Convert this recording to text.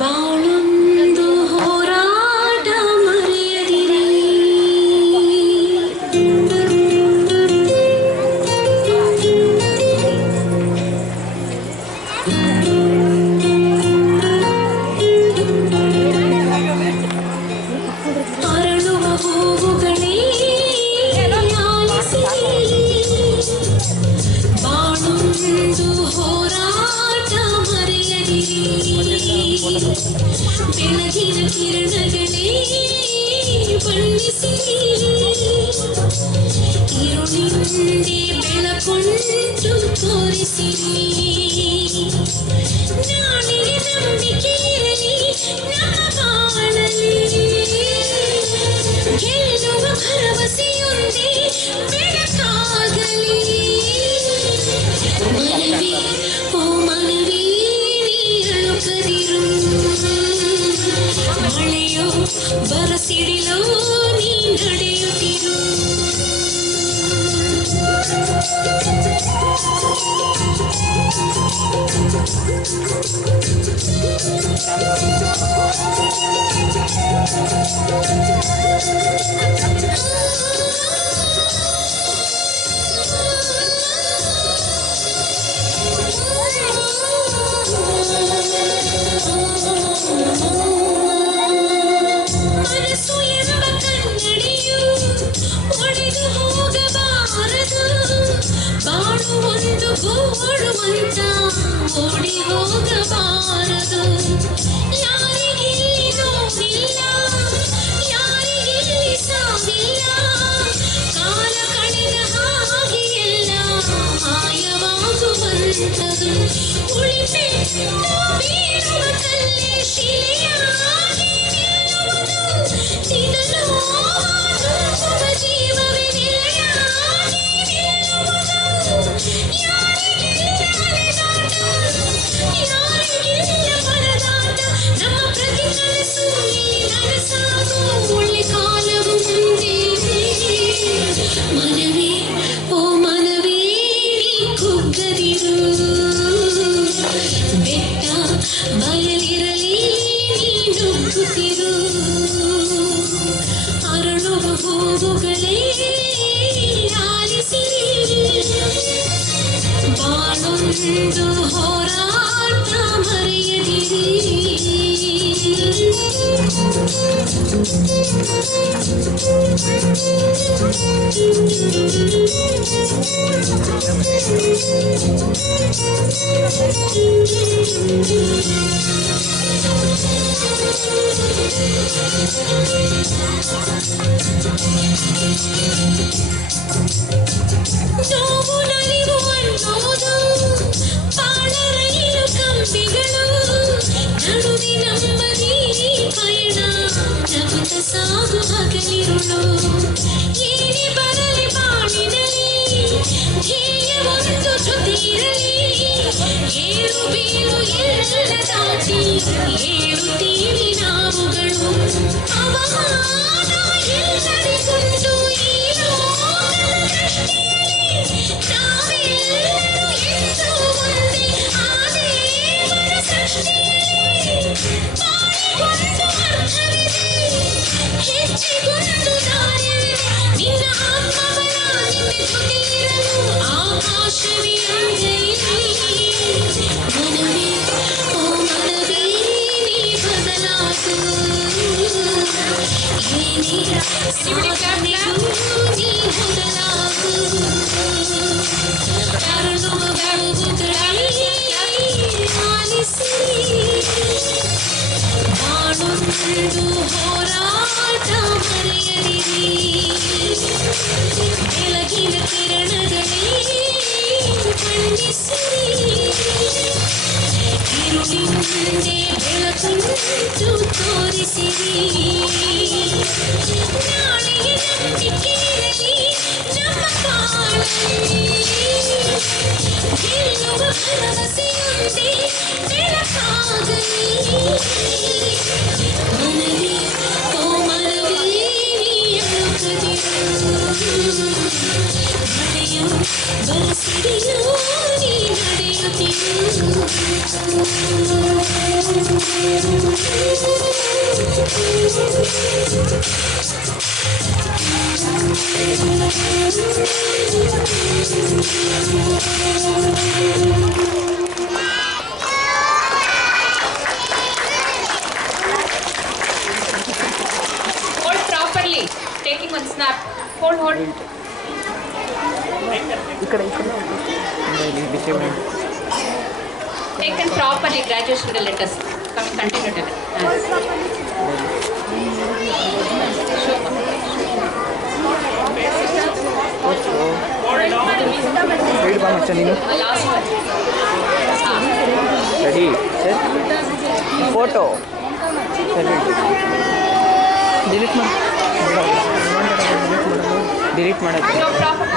ಬಾಳೊಂದು ಹೋರಾಟ ಮರೆಯದಿರಿ. ಅರಳುವ ಹೂವುಗಳೇ ಆಲಿಸಿರಿ, ಬಾಳೊಂದು ಹೋರಾಟ ಮರೆಯದಿರಿ. ಬೆಳಗಿನ ಕಿರಣಗಳೇ ಬಣ್ಣಿಸಿರಿ, ഇരുളിന്റെ ಬೆಳಕೊಂಟು ತೋರಿಸಿರಿ. ನಾಳೆಗೆ ನಂಬಿಕೆ ಇರಲಿ ನಮ್ಮ ಬಾಳಲಿ, ಗೆಲ್ಲುವ ಭರವಸೆಯೊಂದೇ ಬೆಳಕಾಗಲಿ. ಮನವೇ ಓ ಮನವೇ ನೀ ಅಳುಕದಿರು, ಮಳೆಯೋ ಬರಸಿಡಿಲೋ ನೀ ನಡೆಯುತ್ತಿರು. ಮನಸ್ಸು ಎಂಬ ಕನ್ನಡಿಯು ಒಡೆದು ಹೋಗಬಾರದು, ಬಾಳು ಒಂದು ಗೋಳುವಂತ ಓಡಿ ಹೋಗಬಾರದು. ಯಾರಿಗಿಲ್ಲಿ ನೋವಿಲ್ಲ, ಯಾರಿಗಿಲ್ಲಿ ಸಾವಿಲ್ಲ, ಕಾಲ ಕಳೆದ ಹಾಗೆ ಎಲ್ಲ ಮಾಯವಾಗುವಂಥದು. ಉಳಿಪೆಟ್ಟು ಬೀಳುವ ಕಲ್ಲೇ ಶಿಲೆಯಾಗಿ ನಿಲ್ಲುವುದು, ನಿಧನವಾಗುವ ಜೀವವೇ ನೆಲೆಯಾಗಿ ನಿಲ್ಲುವುದು. ಯಾರಿಗಿಲ್ಲ ಅಲೆದಾಟ, ಯಾರಿಗಿಲ್ಲ ಪರದಾಟ, ನಮ್ಮ ಪ್ರತಿ ಕನಸು ಇಲ್ಲಿ ನನಸಾಗು ಒಳ್ಳೆ ಕಾಲವು ಮುಂದೆ. ಮನವೇ ಓ ಮನವೇ ನೀ ಕುಗ್ಗದಿರು, ಬೆಟ್ಟ ಬಯಲಿರಲಿ ನೀ ನುಗ್ಗುತ್ತಿರು. ಅರಳುವ ಹೂವುಗಳೇ ಆಲಿಸಿರಿ, ಬಾಳೊಂದು ಹೋರಾಟ ಮರೆಯದಿರಿ. ನೋವು ನಲಿವು ಅನ್ನೋದು ಬಾಳ ರೈಲು ಕಂಬಿಗಳು, ನಡುವೆ ನಮ್ಮದಿ ಪಯಣ ನಗುತ್ತ ಸಾಗು ಹಗಲಿರುಳು. ಏನೇ ಬರಲಿ ಬಾಳಿನಲ್ಲಿ ಧ್ಯೇಯ ಒಂದು ಜೊತೆ ಇರಲಿ, ಏಳು ಬೀಳು ಎಲ್ಲ ದಾಟಿ ಏಳುತ್ತೀವಿ ನಾವುಗಳು. ಅವಮಾನ ಎಲ್ಲರಿಗುಂಟು ಈ ಲೋಕದ ದೃಷ್ಟಿಯಲ್ಲಿ, ನಾವೆಲ್ಲರೂ ಎಂದು ಒಂದೇ ಆ ದೇವರ ಸೃಷ್ಟಿಯಲ್ಲಿ. ಬಾಳಿಗೊಂದು ಅರ್ಥವಿದೆ, ಹೆಚ್ಚಿಗೊಂದು ದಾರಿವಿದೆ, ನಿನ್ನ ಆತ್ಮಬಲ ನಿನ್ನ ಜೊತೆ ಇರಲು ಆಕಾಶವೇ ಅಂಗೈಲಿ. ಮನವೇ ಓ ಮನವೇ ನೀ ಬದಲಾಗು, ಏನೇ ಸಾಧನೆಗೂ ನೀ ಮೊದಲಾಗು. ಅರಳುವ ಹೂವುಗಳೇ ಆಲಿಸಿರಿ, ಬಾಳೊಂದು ಹೋರಾಟ ಮರೆಯದಿರಿ. ಬೆಳಗಿನ ಕಿರಣಗಳೇ ಬಣ್ಣಿಸಿರಿ, ഇരുളിന്റെ ಬೆಳಕುಂಟು ತೋರಿಸಿರಿ. ನಾಳೆಗೆ ನಂಬಿಕೆ ಇರಲಿ ನಮ್ಮ ಬಾಳಲ್ಲಿ, ಗೆಲ್ಲುವ ಭರವಸೆಯೊಂದೇ ಬೆಳಕಾಗಲಿ. ಮನವೇ ಓ ಮನವೇ ನೀ ಅಳುಕದಿರು, ಮಳೆಯು ಬರಸಿಡಿಲೋ ನೀ ನಡೆಯುತ್ತಿರು. Hold properly. Taking one snap. Hold. Taken properly. Graduation will let us continue to it. Last one. Ready? Photo. Delete No problem.